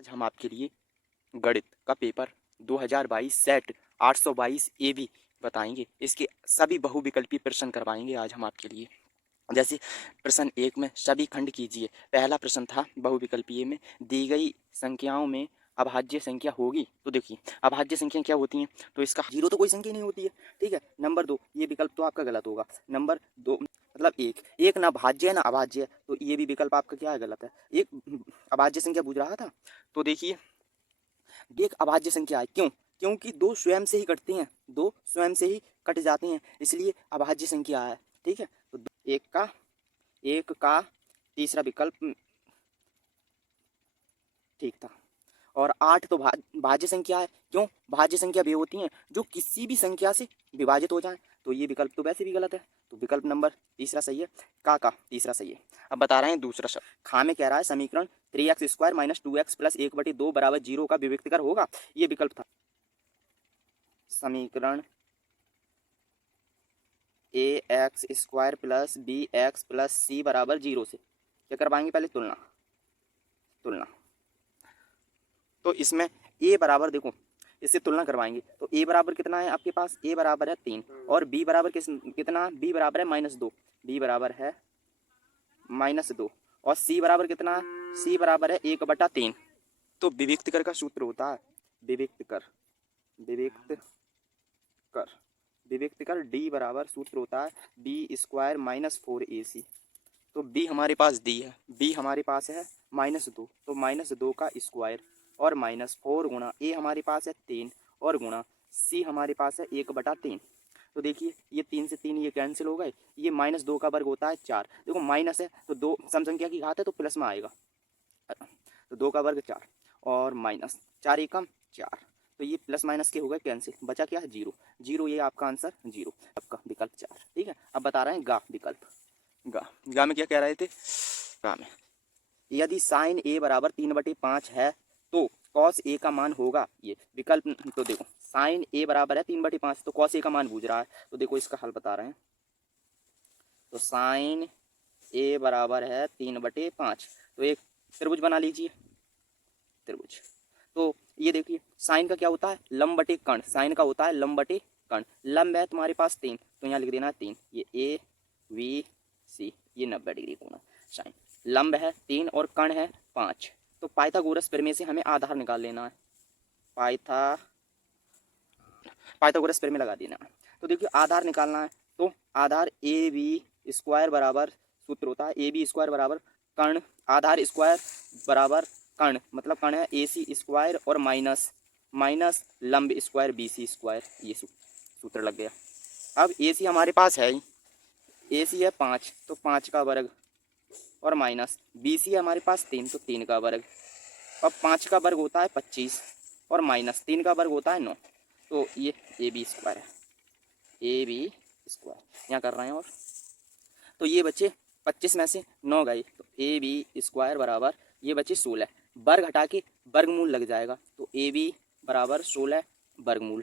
आज हम आपके लिए गणित का पेपर 2022 सेट 822 AB बताएंगे। इसके सभी बहुविकल्पीय प्रश्न करवाएंगे आज हम आपके लिए। जैसे प्रश्न 1 में सभी खंड कीजिए। पहला प्रश्न था बहुविकल्पीय में दी गई संख्याओं में अभाज्य संख्या होगी। तो देखिए अभाज्य संख्या क्या होती हैं, तो इसका जीरो तो कोई संख्या नहीं होती है, ठीक है। नंबर 2, ये विकल्प तो आपका गलत होगा। नंबर 2 मतलब एक ना भाज्य है ना अभाज्य है, तो ये भी विकल्प आपका क्या है, गलत है। एक अभाज्य संख्या पूछ रहा था, तो देखिए एक अभाज्य संख्या है। क्यों? क्योंकि दो स्वयं से ही कटती हैं, दो स्वयं से ही कट जाती हैं, इसलिए अभाज्य संख्या है, ठीक है। तो एक का तीसरा विकल्प ठीक था। और 8 तो भाज्य संख्या है। क्यों? भाज्य संख्या वे होती हैं जो किसी भी संख्या से विभाजित हो जाएं, तो ये विकल्प तो वैसे भी गलत है, तो विकल्प नंबर तीसरा सही है। का तीसरा सही है। अब बता रहे हैं दूसरा शब्द। खा में कह रहा है समीकरण 3x² - 2x + 1/2 = 0 का विविक्तकर होगा। ये विकल्प था। समीकरण ax² + bx + c = 0 से क्या करवाएंगे, पहले तुलना। तो इसमें a बराबर, देखो इससे तुलना करवाएंगे, तो a बराबर कितना है आपके पास, a बराबर है 3 और b बराबर कितना, b बराबर है -2, b बराबर है -2 और c बराबर कितना है, c बराबर है 1/3। तो विविक्तकर का सूत्र होता है विविक्तकर d बराबर सूत्र होता है b² - 4ac। तो b हमारे पास दी है, b हमारे पास है -2, तो -2 का स्क्वायर और -4 गुणा a हमारे पास है 3 और गुणा c हमारे पास है 1/3। तो देखिए ये 3 से 3 ये कैंसिल हो गए, ये -2 का वर्ग होता है 4। देखो माइनस है तो दो सम संख्या की घात है तो प्लस में आएगा, तो 2 का वर्ग 4 और माइनस 4 एकम 4, तो ये प्लस माइनस के हो गए कैंसिल, बचा क्या है 0। ये आपका आंसर 0, आपका विकल्प 4, ठीक है। अब बता रहे हैं गा विकल्प। गा में क्या कह रहे थे, गा में यदि साइन a बराबर 3/5 है तो कॉस a का मान होगा, ये विकल्प। तो देखो साइन a बराबर है 3/5, तो कॉस a का मान पूछ रहा है, तो देखो इसका हल बता रहे हैं। तो साइन a बराबर है 3/5, तो एक त्रिभुज बना लीजिए, त्रिभुज। तो ये देखिए साइन का क्या होता है, लंब बटे कर्ण, साइन का होता है लंब बटे कर्ण। लंब है तुम्हारे पास 3, तो यहाँ लिख देना 3, ये ABC, ये 90 डिग्री कोण है। साइन लंब है 3 और कर्ण है 5, तो पाइथागोरस प्रमेय से हमें आधार निकाल लेना है, पाइथागोरस प्रमेय लगा देना है। तो देखिए आधार निकालना है, तो आधार AB² बराबर सूत्र होता है AB² बराबर कर्ण, आधार स्क्वायर बराबर कर्ण, मतलब कर्ण है AC² और माइनस लंब स्क्वायर BC², ये सूत्र लग गया। अब AC हमारे पास है, AC है 5, तो 5 का वर्ग और माइनस BC है हमारे पास 3, तो 3 का वर्ग। अब 5 का वर्ग होता है 25 और माइनस 3 का वर्ग होता है 9, तो ये AB² है, AB² यहाँ कर रहे हैं। और तो ये बच्चे 25 में से 9 गए, तो AB² बराबर ये बच्चे 16, वर्ग हटा के वर्गमूल लग जाएगा, तो AB बराबर 16 वर्गमूल,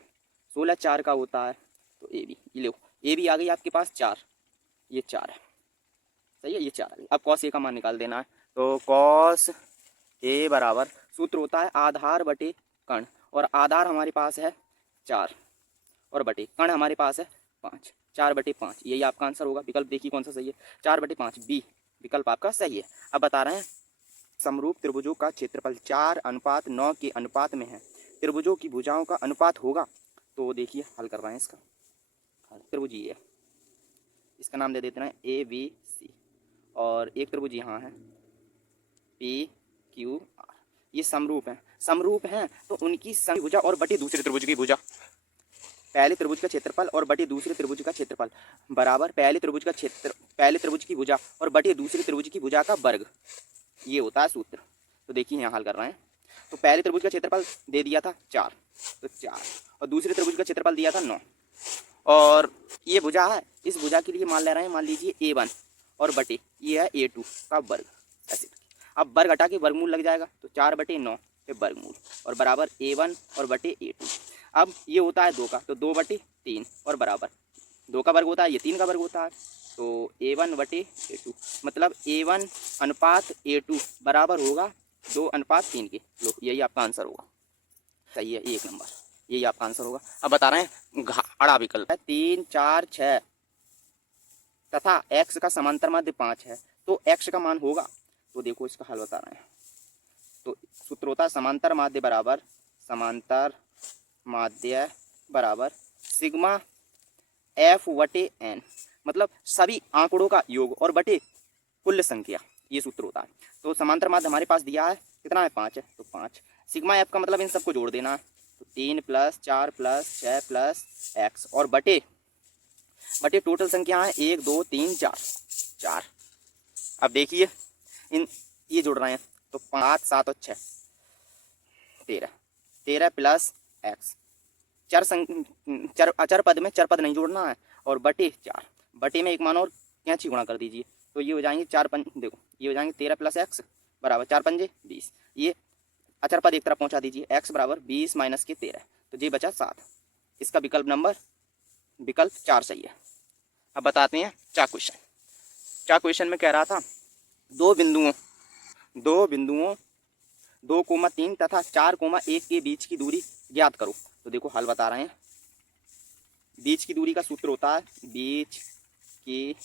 16 4 का होता है, तो AB ये लो, AB आ गई आपके पास 4, ये 4 है, सही है, ये 4 आ गई। अब कॉस A का मान निकाल देना है, तो कॉस A बराबर सूत्र होता है आधार बटे कर्ण, और आधार हमारे पास है 4 और बटे कर्ण हमारे पास है 5, 4/5, यही आपका आंसर होगा। विकल्प देखिए कौन सा सही है, 4/5 बी विकल्प आपका सही है। अब बता रहे हैं समरूप त्रिभुजों का क्षेत्रफल 4:9 के अनुपात में है, त्रिभुजों की भुजाओं का अनुपात होगा। तो देखिए हल कर रहे हैं इसका, त्रिभुज ये है, इसका नाम दे देते हैं ABC, और एक त्रिभुज यहाँ है PQR, ये समरूप हैं तो उनकी भुजा और बटे दूसरे त्रिभुज की भुजा, पहले त्रिभुज का क्षेत्रफल और बटे दूसरे त्रिभुज का क्षेत्रफल बराबर पहले त्रिभुज की भुजा और बटे दूसरे त्रिभुज की भुजा का वर्ग, ये होता है सूत्र। तो देखिए यहाँ हल कर रहे हैं, तो पहले त्रिभुज का क्षेत्रफल दे दिया था 4, तो 4 और दूसरे त्रिभुज का क्षेत्रफल दिया था 9, और ये भुजा है, इस भुजा के लिए मान ले रहे हैं, मान लीजिए A1 और बटे ये है A2 का वर्ग, ऐसे। अब वर्ग हटा के वर्गमूल लग जाएगा, तो 4/9 पे वर्गमूल और बराबर A1 और बटे A2। अब ये होता है 2 का, तो 2/3 और बराबर 2 का वर्ग होता है, ये 3 का वर्ग होता है, तो A1 बटे A2, मतलब A1 अनुपात A2 बराबर होगा 2:3 के। लो यही आपका आंसर होगा, सही है 1 नंबर, यही आपका आंसर होगा। अब बता रहे हैं अड़ा विकल्प है 3, 4, 6 तथा x का समांतर माध्य 5 है, तो x का मान होगा। तो देखो इसका हल बता रहे हैं। तो सूत्र होता है समांतर माध्य बराबर सिग्मा f/n, मतलब सभी आंकड़ों का योग और बटे कुल संख्या, ये सूत्र होता है। तो समांतर माध्य हमारे पास दिया है कितना है 5 है, तो 5 सिग्मा एफ का मतलब इन सबको जोड़ देना है, तो 3 + 4 + 6 + x और बटे टोटल संख्या है 1 2 3 4। अब देखिए इन ये जोड़ रहे हैं, तो 5 7 और 6 13 + x, अचर पद में चर पद नहीं जोड़ना है, और बटे 4, बटे में एक मान और कैंची गुणा कर दीजिए, तो ये हो जाएंगे 4 5, देखो ये हो जाएंगे 13 + x बराबर 4 5 20। ये अचर पद एक तरफ पहुंचा दीजिए, x बराबर 20 - के 13, तो ये बचा 7। इसका विकल्प 4 सही है। अब बताते हैं चार क्वेश्चन में कह रहा था दो बिंदुओं 2,3 तथा 4,1 के बीच की दूरी ज्ञात करो। तो देखो हल बता रहे हैं। बीच की दूरी का सूत्र होता है बीच की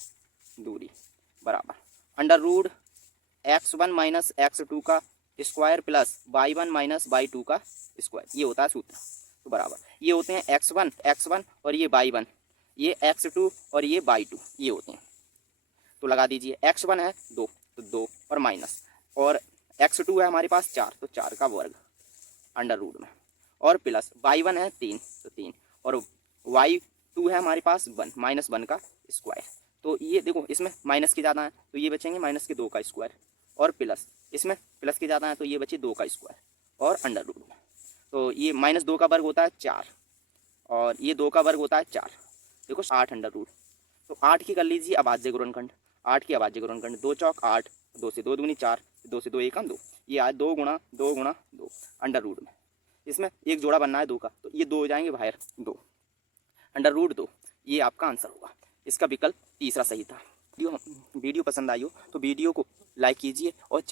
दूरी बराबर √x1 - x2 का स्क्वायर प्लस y1 - y2 का स्क्वायर, ये होता है सूत्र। तो बराबर ये होते हैं x1 और ये y1, ये x2 और ये y2, ये होते हैं। तो लगा दीजिए x1 है 2, तो 2 और माइनस, और x2 है हमारे पास 4, तो 4 का वर्ग √ में, और प्लस y1 है 3, तो 3, और y2 है हमारे पास 1 -1 का स्क्वायर। तो ये देखो इसमें माइनस के ज़्यादा है, तो ये बचेंगे -2 का स्क्वायर, और प्लस इसमें प्लस के ज़्यादा है, तो ये बचे 2 का स्क्वायर और √ में। तो ये -2 का वर्ग होता है 4, और ये 2 का वर्ग होता है 4, देखो 8 √ तो 8 की कर लीजिए अभाज्य गुणनखंड, 8 की अभाज्य गुणनखंड 2 चौक 8, 2 से 2 दूनी 4, 2 से 2 एकम 2, ये आज 2 × 2 × 2 √ में। इसमें एक जोड़ा बनना है 2 का, तो ये 2 हो जाएंगे बाहर 2 √2, ये आपका आंसर होगा। इसका विकल्प तीसरा सही था। वीडियो पसंद आई हो तो वीडियो को लाइक कीजिए और